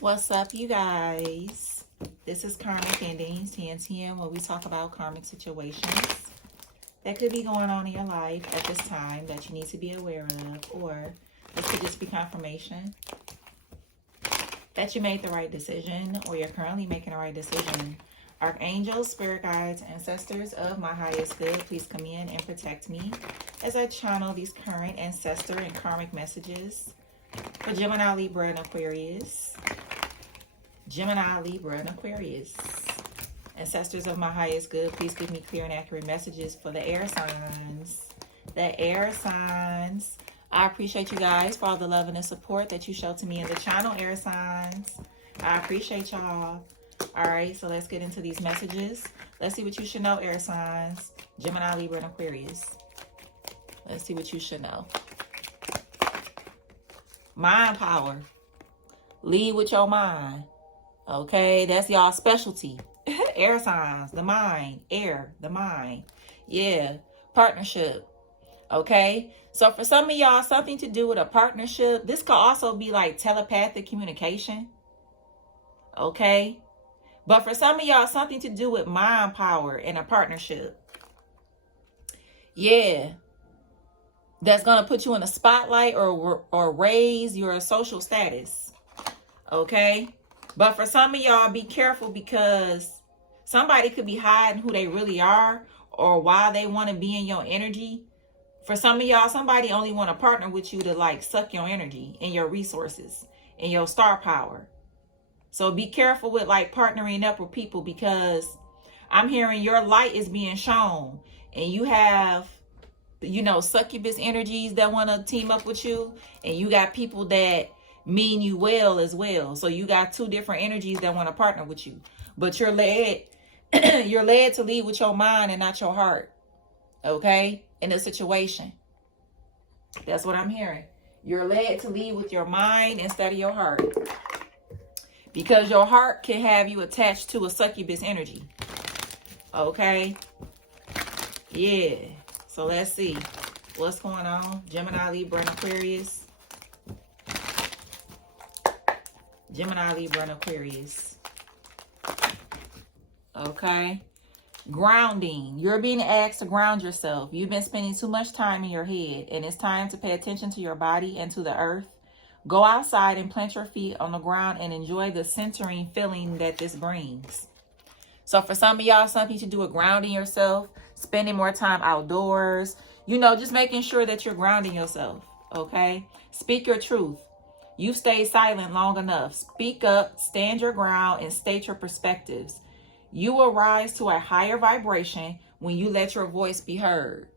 What's up, you guys? This is Karmic Endings, TNTN, where we talk about karmic situations that could be going on in your life at this time that you need to be aware of, or it could just be confirmation that you made the right decision, or you're currently making the right decision. Archangels, spirit guides, ancestors of my highest good, please come in and protect me as I channel these current ancestor and karmic messages for Gemini, Libra, and Aquarius. Gemini, Libra, and Aquarius. Ancestors of my highest good, please give me clear and accurate messages for the air signs. The air signs. I appreciate you guys for all the love and the support that you show to me in the channel, air signs. I appreciate y'all. All right, so let's get into these messages. Let's see what you should know, air signs. Gemini, Libra, and Aquarius. Let's see what you should know. Mind power. Lead with your mind. Okay, that's y'all specialty. Air signs, the mind, air, the mind. Yeah, partnership. Okay, so for some of y'all, something to do with a partnership. This could also be like telepathic communication. Okay, but for some of y'all, something to do with mind power in a partnership. Yeah, that's gonna put you in a spotlight or raise your social status. Okay. But for some of y'all, be careful because somebody could be hiding who they really are or why they want to be in your energy. For some of y'all, somebody only want to partner with you to like suck your energy and your resources and your star power. So be careful with like partnering up with people because I'm hearing your light is being shown and you have, you know, succubus energies that want to team up with you, and you got people that mean you well as well. So you got two different energies that want to partner with you, but you're led you're led to lead with your mind and not your heart. Okay, in a situation, that's what I'm hearing. You're led to lead with your mind instead of your heart, because your heart can have you attached to a succubus energy. Okay, yeah, so let's see what's going on. Gemini, Libra, and Aquarius. Gemini, Libra, and Aquarius. Okay. Grounding. You're being asked to ground yourself. You've been spending too much time in your head, and it's time to pay attention to your body and to the earth. Go outside and plant your feet on the ground and enjoy the centering feeling that this brings. So for some of y'all, something to do with grounding yourself, spending more time outdoors, you know, just making sure that you're grounding yourself. Okay. Speak your truth. You've stayed silent long enough. Speak up, stand your ground, and state your perspectives. You will rise to a higher vibration when you let your voice be heard.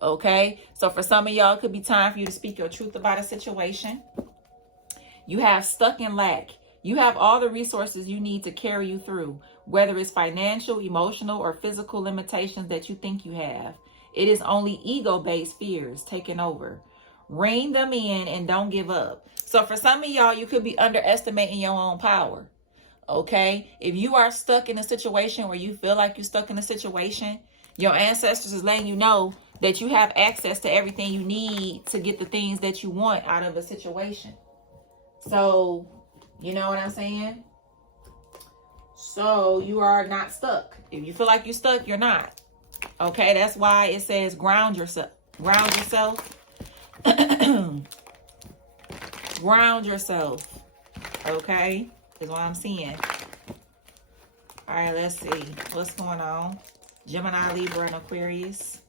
Okay? So for some of y'all, it could be time for you to speak your truth about a situation. You have stuck in lack. You have all the resources you need to carry you through, whether it's financial, emotional, or physical limitations that you think you have. It is only ego-based fears taking over. Rein them in and don't give up. So for some of y'all, you could be underestimating your own power. Okay? If you are stuck in a situation where you feel like you're stuck in a situation, your ancestors is letting you know that you have access to everything you need to get the things that you want out of a situation. So, you know what I'm saying? So you are not stuck. If you feel like you're stuck, you're not. Okay? That's why it says ground yourself. Ground yourself. Ground yourself. Okay, is what I'm seeing. All right, let's see what's going on. Gemini, Libra, and Aquarius.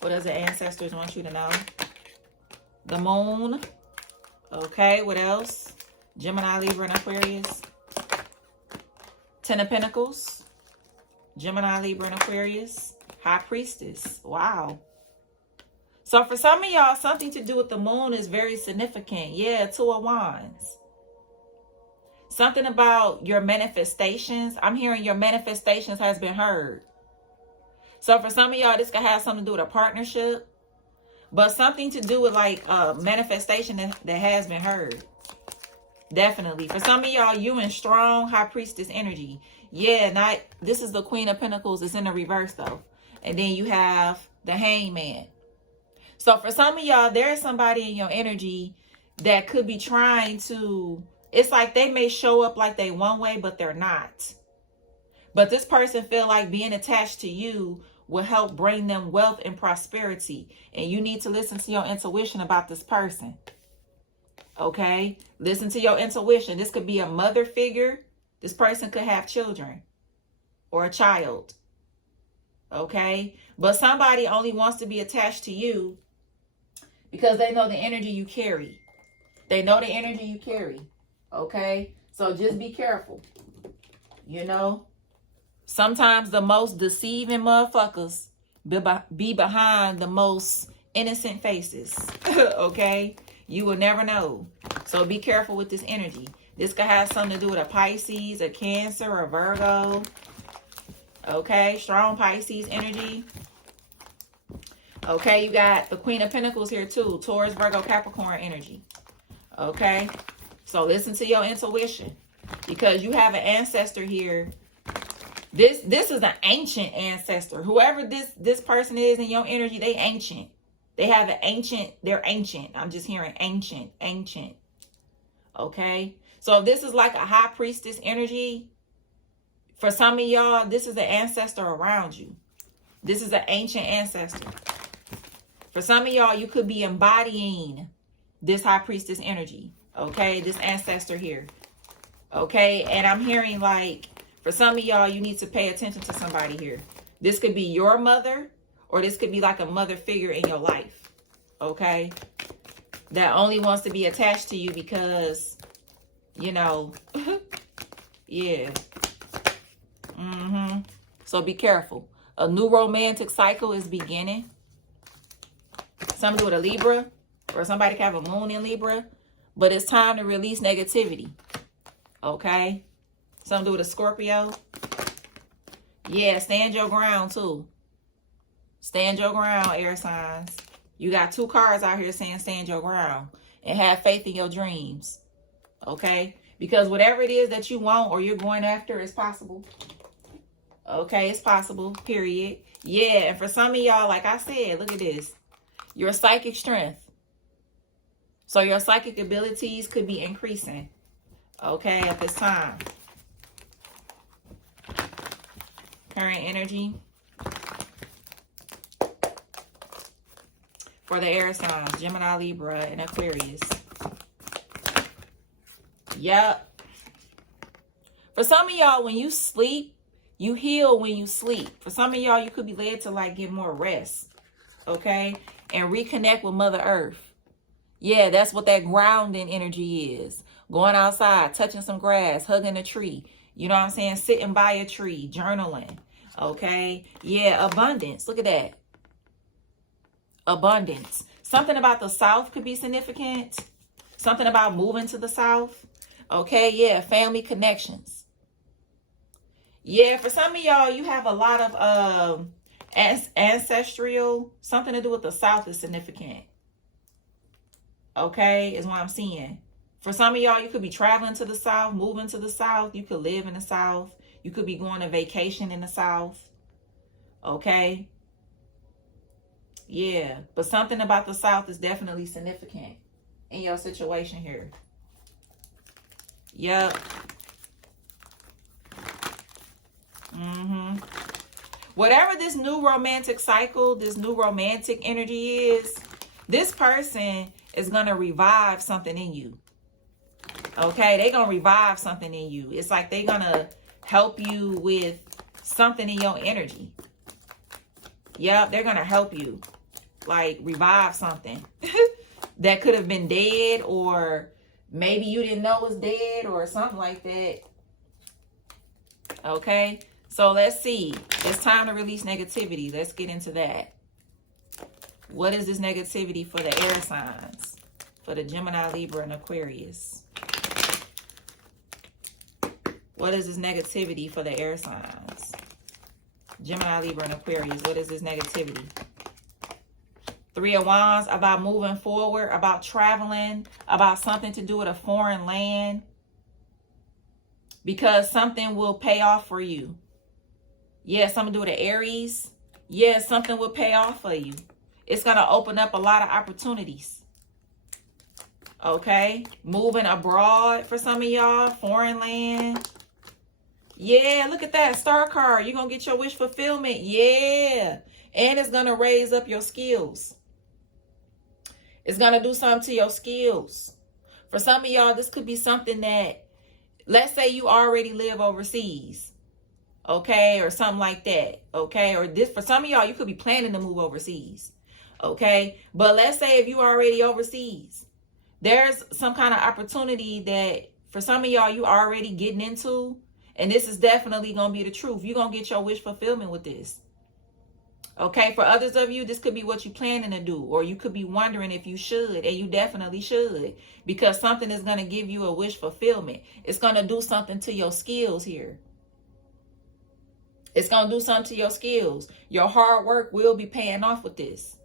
What does the ancestors want you to know? The moon. Okay, what else? Gemini, Libra, and Aquarius. Ten of Pentacles. Gemini, Libra, and Aquarius. High Priestess. Wow. So for some of y'all, something to do with the moon is very significant. Yeah, Two of Wands. Something about your manifestations. I'm hearing your manifestations has been heard. So for some of y'all, this could have something to do with a partnership. But something to do with like manifestation that has been heard. Definitely. For some of y'all, you in strong High Priestess energy. Yeah, this is the Queen of Pentacles. It's in the reverse though. And then you have the Hangman. So for some of y'all, there is somebody in your energy that could be trying to, it's like they may show up like they one way, but they're not. But this person feel like being attached to you will help bring them wealth and prosperity. And you need to listen to your intuition about this person. Okay? Listen to your intuition. This could be a mother figure. This person could have children or a child. Okay? But somebody only wants to be attached to you because they know the energy you carry. They know the energy you carry. Okay? So just be careful. You know? Sometimes the most deceiving motherfuckers be behind the most innocent faces. Okay? You will never know. So be careful with this energy. This could have something to do with a Pisces, a Cancer, a Virgo. Okay? Strong Pisces energy. Okay? You got the Queen of Pentacles here too. Taurus, Virgo, Capricorn energy. Okay? So listen to your intuition. Because you have an ancestor here. This is an ancient ancestor. Whoever this person is in your energy, they ancient. They have an ancient, they're ancient. I'm just hearing ancient. Okay? So if this is like a high priestess energy, for some of y'all, this is the ancestor around you. This is an ancient ancestor. For some of y'all, you could be embodying this high priestess energy. Okay? This ancestor here. Okay? And I'm hearing like, for some of y'all, you need to pay attention to somebody here. This could be your mother, or this could be like a mother figure in your life. Okay? That only wants to be attached to you because, you know, yeah. So be careful. A new romantic cycle is beginning. Something with a Libra, or somebody can have a moon in Libra. But it's time to release negativity. Okay? Something to do with a Scorpio. Yeah, stand your ground too. Stand your ground, air signs. You got two cards out here saying stand your ground. And have faith in your dreams. Okay? Because whatever it is that you want or you're going after is possible. Okay? It's possible. Period. Yeah, and for some of y'all, like I said, look at this. Your psychic strength. So your psychic abilities could be increasing. Okay? At this time. Current energy for the air signs, Gemini, Libra, and Aquarius. Yep. For some of y'all, when you sleep, you heal when you sleep. For some of y'all, you could be led to like get more rest. Okay? And reconnect with Mother Earth. Yeah, that's what that grounding energy is. Going outside, touching some grass, hugging a tree. You know what I'm saying? Sitting by a tree, journaling. Okay? Yeah, abundance. Look at that. Abundance. Something about the South could be significant. Something about moving to the South. Okay? Yeah, family connections. Yeah, for some of y'all, you have a lot of ancestral. Something to do with the South is significant. Okay? Is what I'm seeing. For some of y'all, you could be traveling to the South, moving to the South. You could live in the South. You could be going on vacation in the South. Okay? Yeah. But something about the South is definitely significant in your situation here. Yep. Whatever this new romantic cycle, this new romantic energy is, this person is going to revive something in you. Okay, they're going to revive something in you. It's like they're going to help you with something in your energy. Yep, they're going to help you. Like, revive something that could have been dead, or maybe you didn't know was dead, or something like that. Okay, so let's see. It's time to release negativity. Let's get into that. What is this negativity for the air signs? For the Gemini, Libra, and Aquarius. What is this negativity for the air signs? Gemini, Libra, and Aquarius. What is this negativity? Three of Wands, about moving forward, about traveling, about something to do with a foreign land. Because something will pay off for you. Yeah, something to do with the Aries. Yeah, something will pay off for you. It's going to open up a lot of opportunities. Okay, moving abroad for some of y'all, foreign land. Yeah, look at that star card. You're going to get your wish fulfillment. Yeah. And it's going to raise up your skills. It's going to do something to your skills. For some of y'all, this could be something that, let's say you already live overseas. Okay, or something like that. Okay, or this, for some of y'all, you could be planning to move overseas. Okay, but let's say if you already overseas, there's some kind of opportunity that for some of y'all you already getting into, and this is definitely going to be the truth. You're going to get your wish fulfillment with this. Okay, for others of you, this could be what you're planning to do, or you could be wondering if you should, and you definitely should, because something is going to give you a wish fulfillment. It's going to do something to your skills here. It's going to do something to your skills. Your hard work will be paying off with this.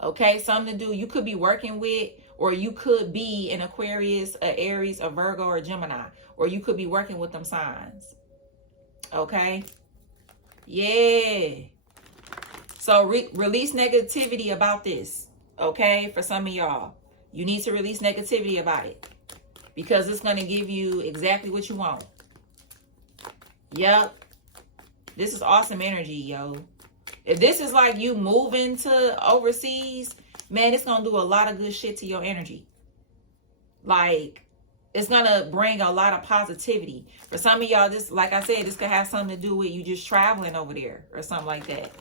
Okay, something to do. You could be working with, or you could be an Aquarius, a Aries, a Virgo, or a Gemini, or you could be working with them signs. Okay, yeah. So release negativity about this. Okay, for some of y'all, you need to release negativity about it, because it's going to give you exactly what you want. Yep. This is awesome energy, yo. If this is like you moving to overseas, man, it's going to do a lot of good shit to your energy. Like, it's going to bring a lot of positivity. For some of y'all, this, like I said, this could have something to do with you just traveling over there or something like that.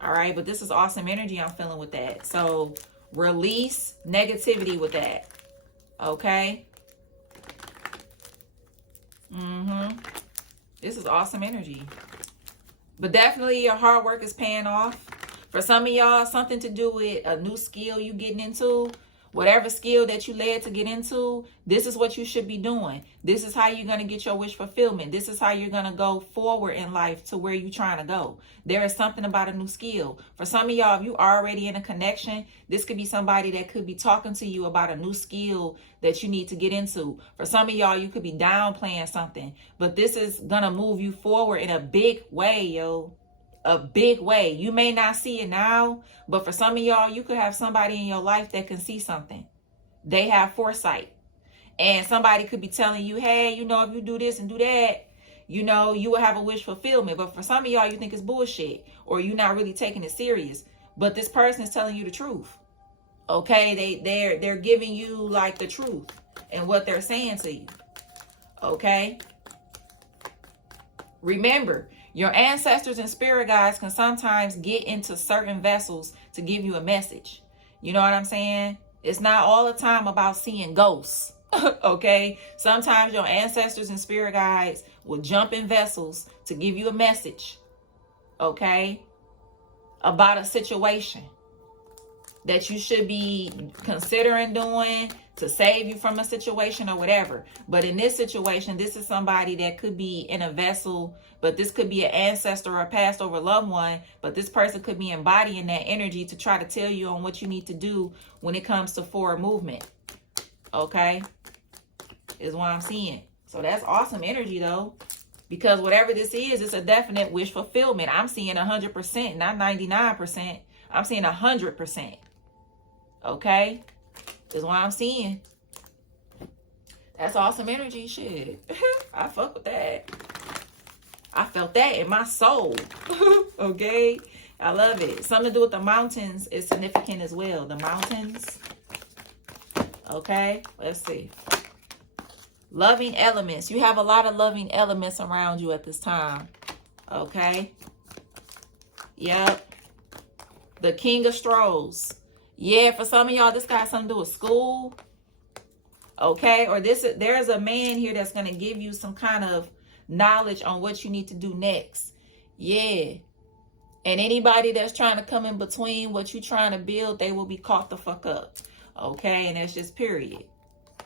All right, but this is awesome energy I'm feeling with that. So release negativity with that. Okay? This is awesome energy. But definitely your hard work is paying off. For some of y'all, something to do with a new skill you getting into. Whatever skill that you led to get into, this is what you should be doing. This is how you're going to get your wish fulfillment. This is how you're going to go forward in life to where you're trying to go. There is something about a new skill. For some of y'all, if you already in a connection, this could be somebody that could be talking to you about a new skill that you need to get into. For some of y'all, you could be downplaying something, but this is going to move you forward in a big way, yo. A big way. You may not see it now, but for some of y'all, you could have somebody in your life that can see something. They have foresight. And somebody could be telling you, hey, you know, if you do this and do that, you know, you will have a wish fulfillment. But for some of y'all, you think it's bullshit, or you're not really taking it serious. But this person is telling you the truth. Okay, they're giving you like the truth and what they're saying to you. Okay. Remember, your ancestors and spirit guides can sometimes get into certain vessels to give you a message. You know what I'm saying? It's not all the time about seeing ghosts. Okay? Sometimes your ancestors and spirit guides will jump in vessels to give you a message. Okay? About a situation that you should be considering doing to save you from a situation or whatever. But in this situation, this is somebody that could be in a vessel, but this could be an ancestor or a past over loved one, but this person could be embodying that energy to try to tell you on what you need to do when it comes to forward movement. Okay? Is what I'm seeing. So that's awesome energy though. Because whatever this is, it's a definite wish fulfillment. I'm seeing 100%, not 99%. I'm seeing 100%. Okay? Is what I'm seeing. That's awesome energy. Shit. I fuck with that. I felt that in my soul. Okay? I love it. Something to do with the mountains is significant as well. The mountains. Okay? Let's see. Loving elements. You have a lot of loving elements around you at this time. Okay? Yep. The King of Strolls. Yeah, for some of y'all, this got something to do with school. Okay? Or there's a man here that's going to give you some kind of knowledge on what you need to do next. Yeah. And anybody that's trying to come in between what you're trying to build, they will be caught the fuck up. Okay? And that's just period.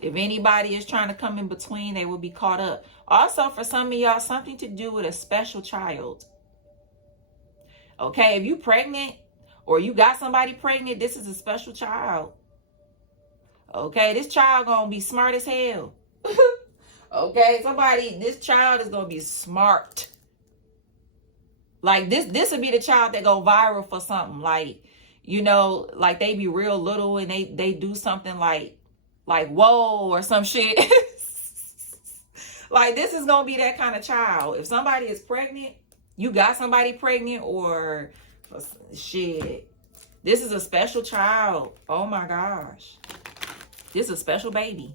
If anybody is trying to come in between, they will be caught up. Also, for some of y'all, something to do with a special child. Okay? If you pregnant, or you got somebody pregnant, this is a special child. Okay, this child gonna be smart as hell. Okay, this child is gonna be smart. Like this would be the child that go viral for something. Like, you know, like they be real little and they do something like like, whoa, or some shit. Like, this is going to be that kind of child. If somebody is pregnant, you got somebody pregnant, or shit. This is a special child. Oh my gosh. This is a special baby.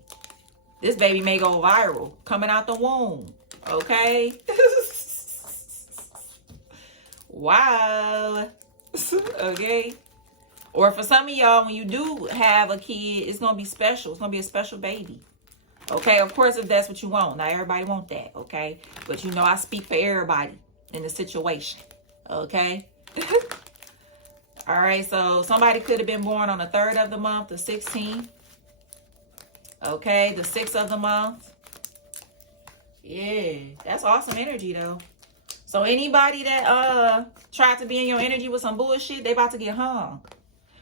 This baby may go viral coming out the womb. Okay? Wow. Okay? Or for some of y'all, when you do have a kid, it's going to be special. It's going to be a special baby. Okay? Of course, if that's what you want. Not everybody want that. Okay? But you know, I speak for everybody in the situation. Okay? All right. So somebody could have been born on the 3rd of the month, the 16th. Okay? The 6th of the month. Yeah. That's awesome energy, though. So anybody that tried to be in your energy with some bullshit, they about to get hung.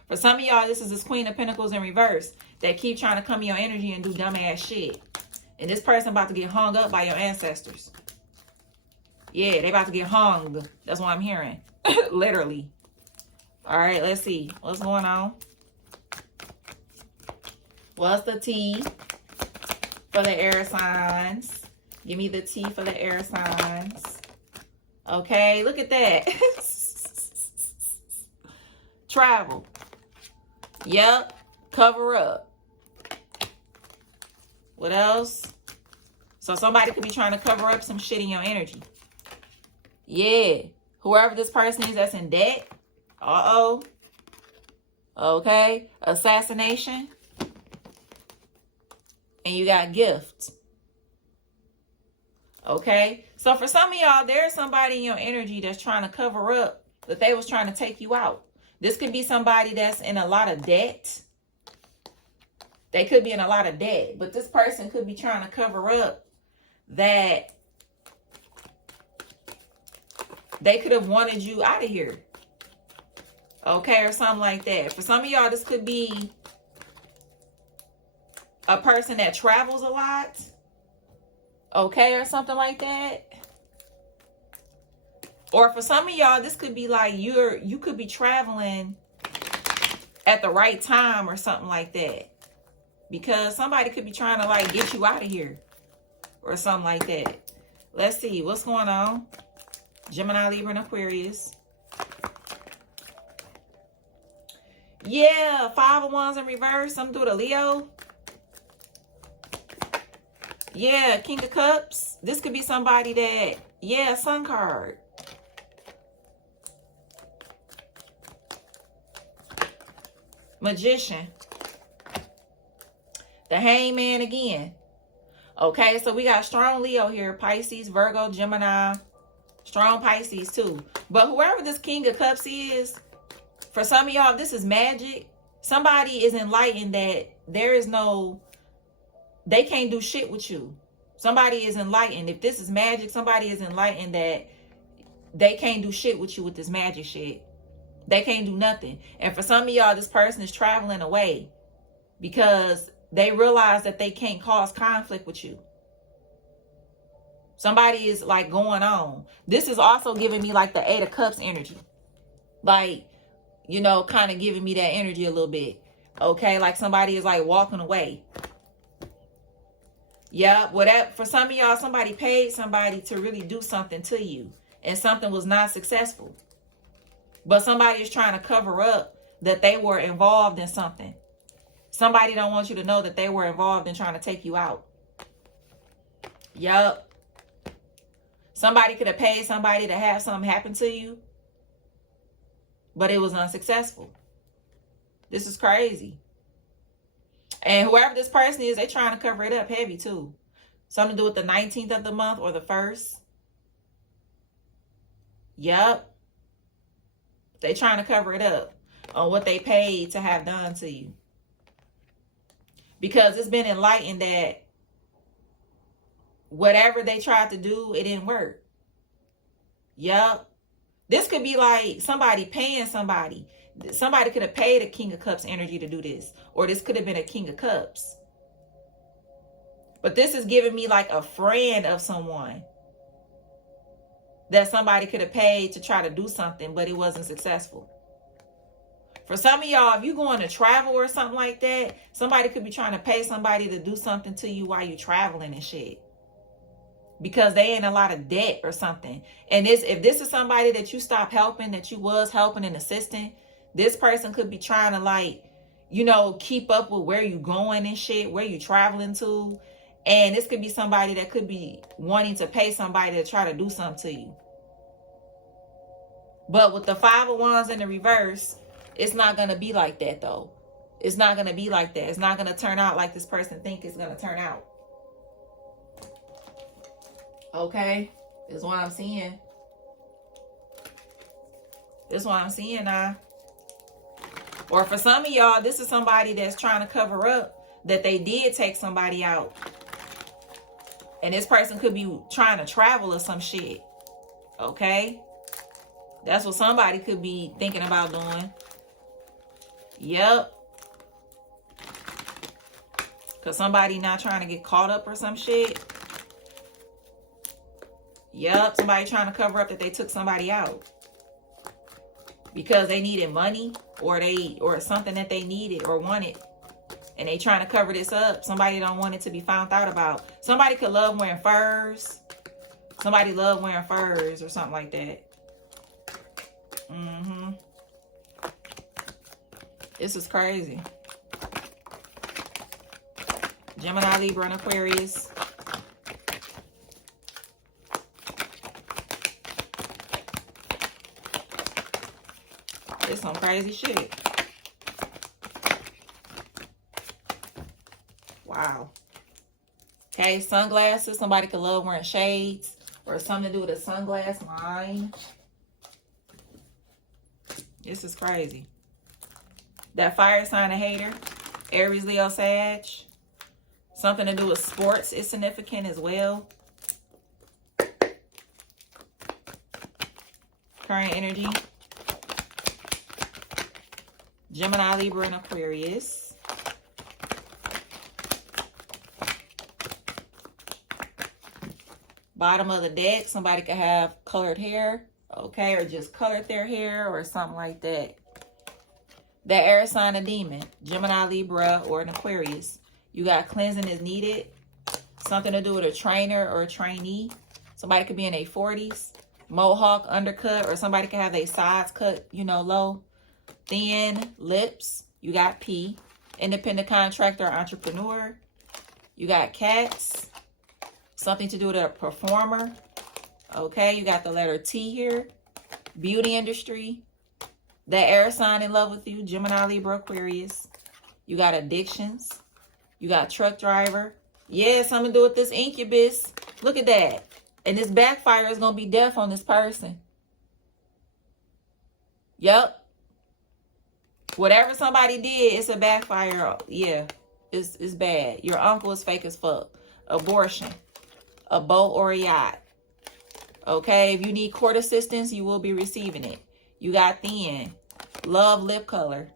For some of y'all, this is this Queen of Pentacles in reverse that keep trying to come in your energy and do dumbass shit. And this person about to get hung up by your ancestors. Yeah, they about to get hung. That's what I'm hearing. Literally. All right, let's see. What's going on? What's the T for the air signs? Give me the T for the air signs. Okay, look at that. Travel. Yep. Cover up. What else? So somebody could be trying to cover up some shit in your energy. Yeah. Whoever this person is that's in debt. Uh-oh. Okay. Assassination. And you got gifts. Okay. So for some of y'all, there's somebody in your energy that's trying to cover up that they was trying to take you out. This could be somebody that's in a lot of debt. They could be in a lot of debt, but this person could be trying to cover up that they could have wanted you out of here. Okay, or something like that. For some of y'all, this could be a person that travels a lot. Okay, or something like that. Or for some of y'all, this could be like you could be traveling at the right time or something like that. Because somebody could be trying to like get you out of here or something like that. Let's see what's going on. Gemini, Libra, and Aquarius. Yeah, 5 of Wands in reverse. Something through the Leo. Yeah, King of Cups. This could be somebody that, yeah, Sun card. Magician. The Hangman again. Okay, so we got strong Leo here. Pisces, Virgo, Gemini. Strong Pisces too. But whoever this King of Cups is, for some of y'all, this is magic. Somebody is enlightened that there is no, they can't do shit with you. Somebody is enlightened. If this is magic, somebody is enlightened that they can't do shit with you with this magic shit. They can't do nothing. And for some of y'all, this person is traveling away because they realize that they can't cause conflict with you. Somebody is like going on. This is also giving me like the 8 of Cups energy. Like, you know, kind of giving me that energy a little bit. Okay, like somebody is like walking away. Yeah, well, that for some of y'all, somebody paid somebody to really do something to you, and something was not successful. But somebody is trying to cover up that they were involved in something. Somebody don't want you to know that they were involved in trying to take you out. Yup. Somebody could have paid somebody to have something happen to you, but it was unsuccessful. This is crazy. And whoever this person is, they're trying to cover it up heavy too. Something to do with the 19th of the month or the 1st. Yep. They trying to cover it up on what they paid to have done to you. Because it's been enlightened that whatever they tried to do, it didn't work. Yep. This could be like somebody paying somebody. Somebody could have paid a King of Cups energy to do this. Or this could have been a King of Cups. But this is giving me like a friend of someone that somebody could have paid to try to do something, but it wasn't successful. For some of y'all, if you going to travel or something like that, somebody could be trying to pay somebody to do something to you while you traveling and shit. Because they in a lot of debt or something. And if this is somebody that you stopped helping, that you was helping and assisting, this person could be trying to, like, you know, keep up with where you going and shit, where you traveling to. And this could be somebody that could be wanting to pay somebody to try to do something to you. But with the 5 of Wands in the reverse, it's not going to be like that, though. It's not going to be like that. It's not going to turn out like this person think it's going to turn out. Okay? This is what I'm seeing. This is what I'm seeing now. Or for some of y'all, this is somebody that's trying to cover up that they did take somebody out. And this person could be trying to travel or some shit. Okay? That's what somebody could be thinking about doing. Yep. Because somebody not trying to get caught up or some shit. Yep. Somebody trying to cover up that they took somebody out. Because they needed money or something that they needed or wanted. And they trying to cover this up. Somebody don't want it to be found out about. Somebody could love wearing furs. Somebody love wearing furs or something like that. Mm-hmm. This is crazy. Gemini, Libra, and Aquarius. It's some crazy shit. Wow. Okay, sunglasses. Somebody could love wearing shades or something to do with a sunglass line. This is crazy. That fire sign, a hater. Aries, Leo, Sag. Something to do with sports is significant as well. Current energy. Gemini, Libra, and Aquarius. Bottom of the deck. Somebody could have colored hair. Okay, or just colored their hair or something like that. The air sign, a demon. Gemini, Libra, or an Aquarius. You got cleansing is needed. Something to do with a trainer or a trainee. Somebody could be in their 40s. Mohawk, undercut, or somebody could have their sides cut, you know, low. Thin lips. You got P. Independent contractor, entrepreneur. You got cats. Something to do with a performer. Okay, you got the letter T here. Beauty industry. That air sign in love with you. Gemini, Libra, Aquarius. You got addictions. You got truck driver. Yeah, something to do with this incubus. Look at that. And this backfire is going to be death on this person. Yep. Whatever somebody did, it's a backfire. Yeah, it's bad. Your uncle is fake as fuck. Abortion. A boat or a yacht. Okay, if you need court assistance, you will be receiving it. You got thin. Love, lip color.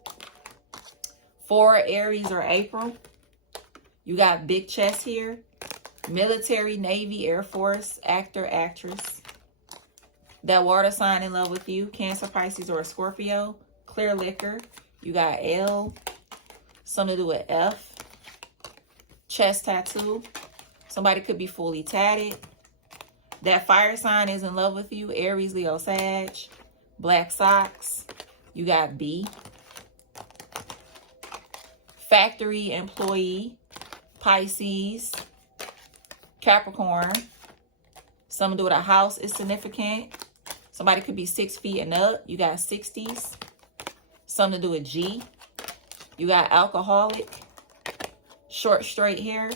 4, Aries or April. You got big chest here. Military, Navy, Air Force, actor, actress. That water sign in love with you. Cancer, Pisces, or a Scorpio. Clear liquor. You got L. Something to do with F. Chest tattoo. Somebody could be fully tatted. That fire sign is in love with you. Aries, Leo, Sag. Black socks. You got B. Factory employee. Pisces. Capricorn. Something to do with a house is significant. Somebody could be 6 feet and up. You got 60s. Something to do with G. You got alcoholic. Short, straight hair.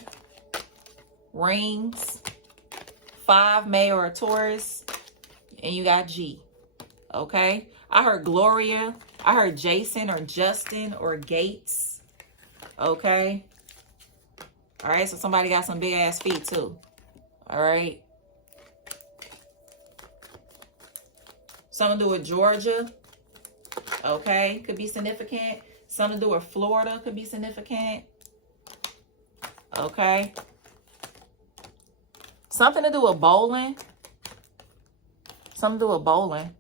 Rings. 5, May or a Taurus. And you got G. Okay. I heard Gloria. I heard Jason or Justin or Gates. Okay. All right. So somebody got some big ass feet too. All right. Something to do with Georgia. Okay. Could be significant. Something to do with Florida. Could be significant. Okay. Something to do with bowling. Something to do with bowling.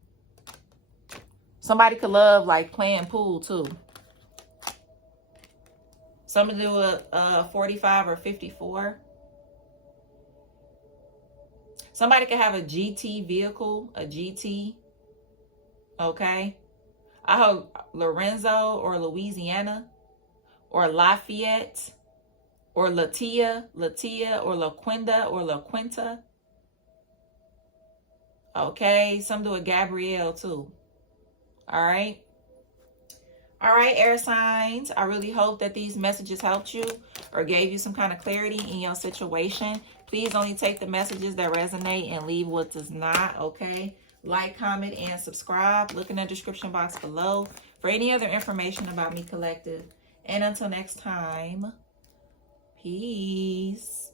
Somebody could love like playing pool too. Some do a 45 or 54. Somebody could have a GT vehicle, a GT. Okay. I hope Lorenzo or Louisiana or Lafayette or Latia or LaQuinta or LaQuinta. Okay. Some do a Gabrielle too. All right. All right, air signs. I really hope that these messages helped you or gave you some kind of clarity in your situation. Please only take the messages that resonate and leave what does not, okay? Like, comment, and subscribe. Look in the description box below for any other information about me, Collective. And until next time, peace.